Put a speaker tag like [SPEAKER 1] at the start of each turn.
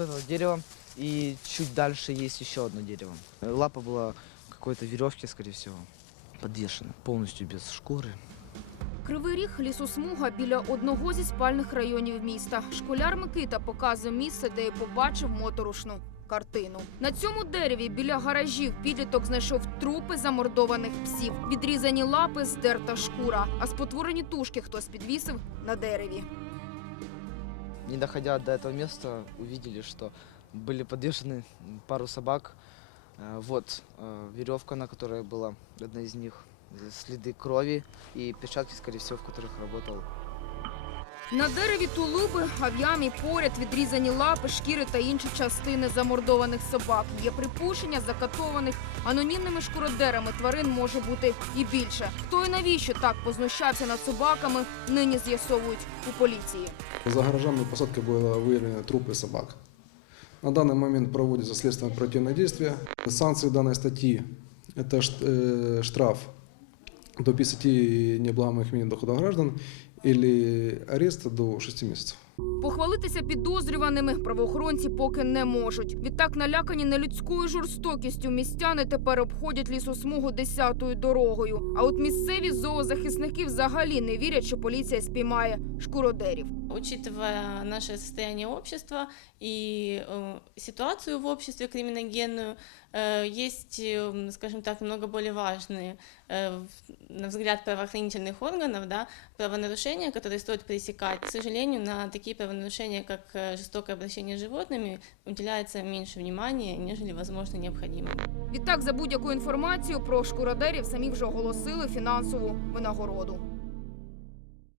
[SPEAKER 1] вот этого дерева, и чуть дальше есть еще одно дерево. Лапа была какой-то веревки, скорее всего, подвешена, полностью без шкуры.
[SPEAKER 2] Кривий ріг лісосмуга біля одного зі спальних районів міста. Школяр Микита показує місце, де й побачив моторошну картину. На цьому дереві біля гаражів підліток знайшов трупи замордованих псів, відрізані лапи, здерта шкура, а спотворені тушки хтось підвісив на дереві.
[SPEAKER 1] Не доходя до этого места, увидели, что были подвешены пару собак. Э, Вот э, веревка, на которой была одна из них, э, следы крови и перчатки, скорее всего, в которых работал
[SPEAKER 2] На дереві тулуби, а в ямі поряд відрізані лапи, шкіри та інші частини замордованих собак. Є припущення закатованих анонімними шкуродерами тварин може бути і більше. Хто і навіщо так познущався над собаками, нині з'ясовують у поліції.
[SPEAKER 3] За гаражами посадки было выявлены трупы собак. На данный момент проводится следственное оперативное действие. Санкции данной статьи – это ш- э, штраф до 50 необлагаемых минимум доходов граждан или арест до 6 месяцев.
[SPEAKER 2] Похвалитися підозрюваними правоохоронці поки не можуть. Відтак налякані нелюдською жорстокістю містяни тепер обходять лісосмугу десятою дорогою. А от місцеві зоозахисники взагалі не вірять, що поліція спіймає шкуродерів.
[SPEAKER 4] Учитывая наше состояние общества и э, ситуацию в обществе криминогенную, э, есть, э, скажем так, много более важные, э, в- на взгляд правоохранительных органов, да, правонарушения, которые стоит пресекать. К сожалению, на такие правонарушения, как э, жестокое обращение с животными, уделяется меньше внимания, нежели, возможно, необходимо.
[SPEAKER 2] Відтак, за будь-яку інформацію про шкуродерів самі вже оголосили фінансову винагороду.